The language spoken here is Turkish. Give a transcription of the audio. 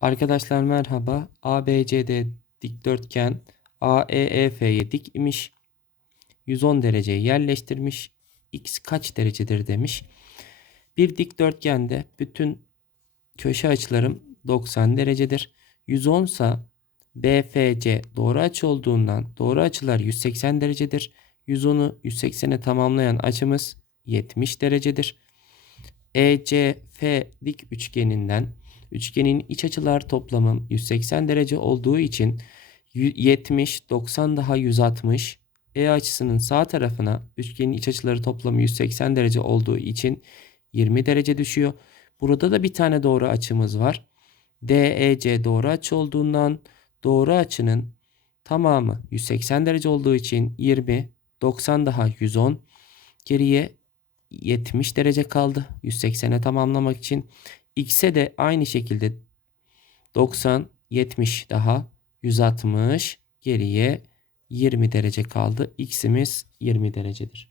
Arkadaşlar merhaba. ABCD dikdörtgen AEEF'ye dik imiş. 110 dereceye yerleştirmiş. X kaç derecedir demiş. Bir dikdörtgende bütün köşe açılarım 90 derecedir. 110 ise BFC doğru açı olduğundan doğru açılar 180 derecedir. 110'u 180'e tamamlayan açımız 70 derecedir. ECF dik üçgeninden üçgenin iç açılar toplamı 180 derece olduğu için 70, 90 daha 160. E açısının sağ tarafına üçgenin iç açıları toplamı 180 derece olduğu için 20 derece düşüyor. Burada da bir tane doğru açımız var. DEC doğru açı olduğundan doğru açının tamamı 180 derece olduğu için 20, 90 daha 110. Geriye 70 derece kaldı 180'e tamamlamak için. X'e de aynı şekilde 90, 70 daha 160 geriye 20 derece kaldı. X'imiz 20 derecedir.